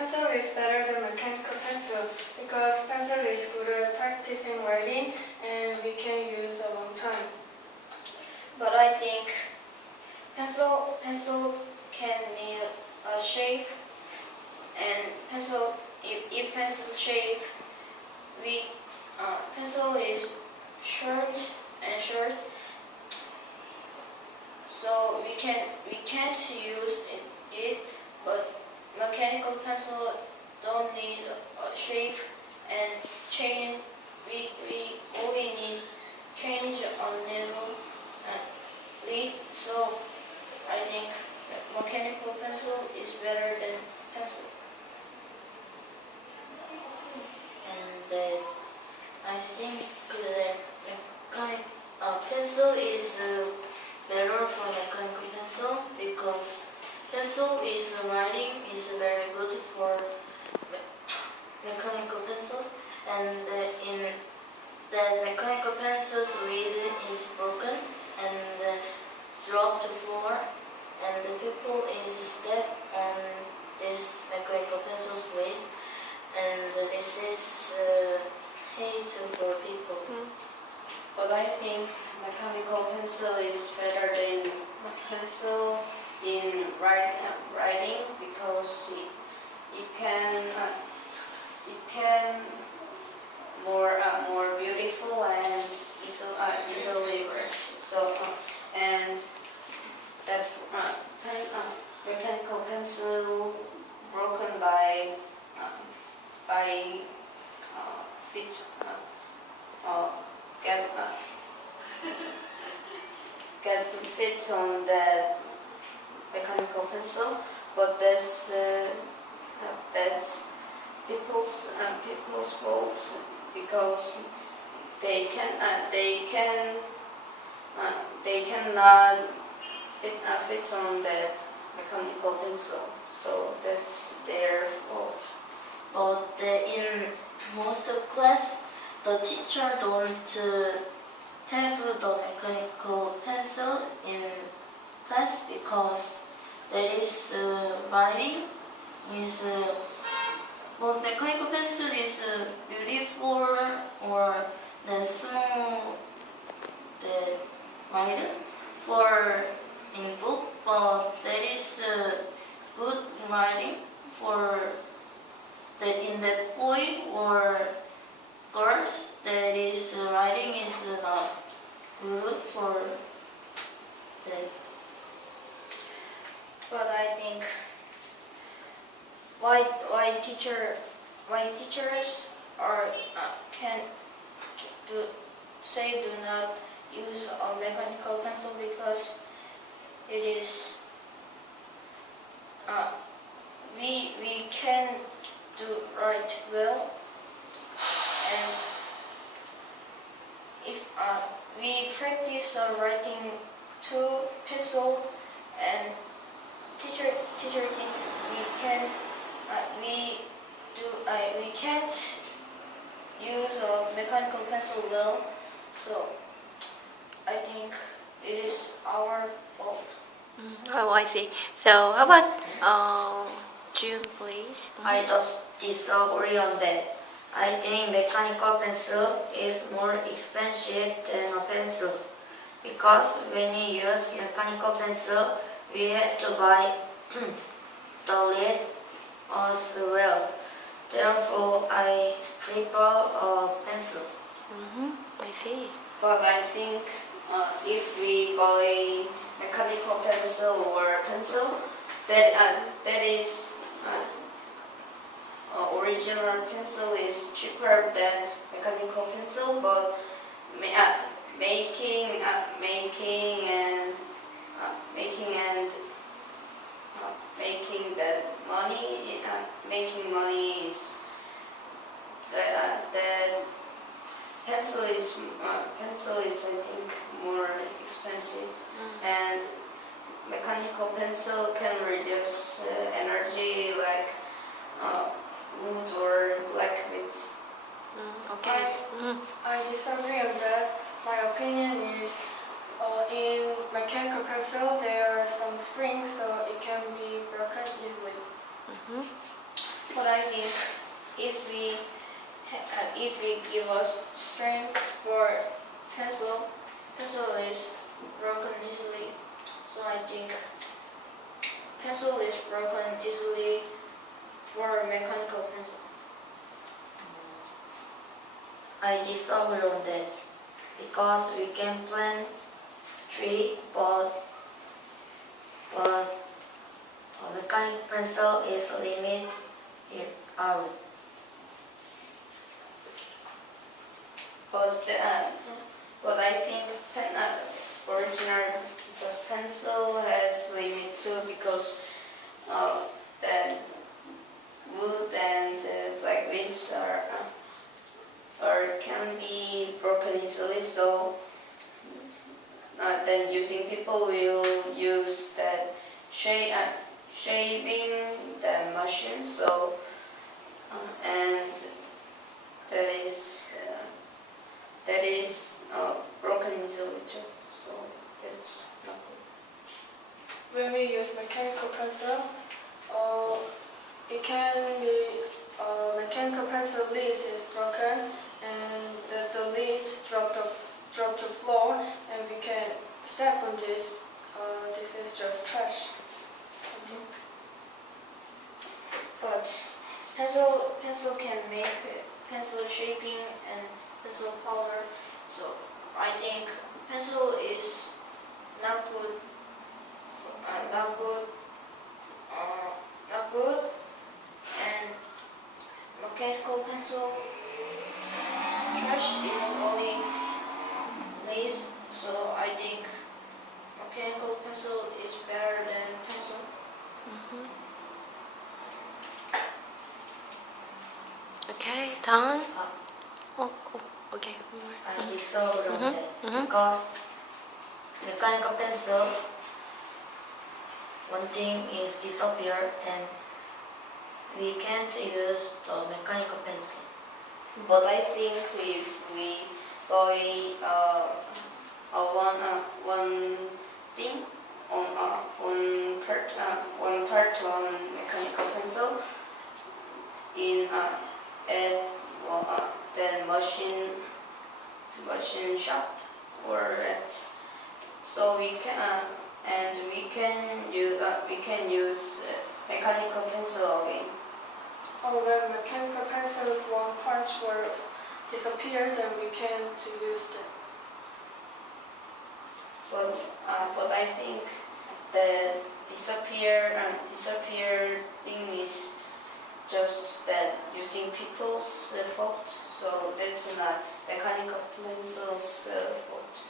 pencil is better than mechanical pencil because pencil is good at practicing writing and we can use a long time. But I think pencil can need a shape, and if pencil shape, pencil is short, so we can't use it. But mechanical pencil don't need a shape and change. We only need change on needle and lead. So I think mechanical pencil is better than pencil. And I think pencil is better for mechanical pencil because pencil is writing is very good for mechanical pencil, and in the mechanical pencil's lid is broken and dropped to floor, and the people is step on this mechanical pencil's lid, and this is hate for people. But I think mechanical pencil is better than pencil in writing because it can more beautiful and easily read. So and that mechanical pencil broken by fit get fit on the mechanical pencil, but that's people's fault because they cannot fit on the mechanical pencil, so that's their fault. But in most class, the teacher don't have the mechanical pencil in class because there is writing is well, mechanical pencil is beautiful or the small the writing for in book, but there is good writing for the in the boy or girls. That is writing is not good for the. But I think why teachers are can do not use a mechanical pencil because it is we can do write well, and if we practice writing to pencil, and teacher think we can we can't use a mechanical pencil well, so I think it is our fault. Oh, I see. So how about June, please? I just disagree on that. I think mechanical pencil is more expensive than a pencil because when you use mechanical pencil, we have to buy the lead as well. Therefore, I prefer a pencil. I see. But I think if we buy mechanical pencil or pencil, that is original pencil is cheaper than mechanical pencil, but making money is that pencil is I think more expensive, and mechanical pencil can reduce energy like wood or liquids. Okay. I disagree on that. My opinion is in mechanical pencil there are some springs so it can be broken easily. I think if we give us strength for pencil is broken easily. So I think pencil is broken easily for mechanical pencil. I disagree on that because we can plan tree, but a mechanical pencil is limit in hour. But I think original just pencil has limit too because then wood and black beads are can be broken easily. So then using people will use that shaving the machine. So and that is broken easily too. So that's not good. When we use mechanical pencil, it can be mechanical pencil leads is broken and the leads drop to floor and we can step on this. This is just trash. But pencil can make pencil shaping and pencil powder. So I think pencil is not good. Not good. And mechanical pencil trash is only lace. So I think mechanical pencil is better than pencil. Okay, done. Oh, okay. I disagree on that Mhm. because mechanical pencil, one thing is disappear and we can't use the mechanical pencil. But I think if we buy one thing on one part on mechanical pencil in then machine shop or at so we can use mechanical pencil again. Or when mechanical pencils one part will disappear, then we can use them. But I think the disappear thing is just that using people's fault. So that's not mechanical pencil's fault.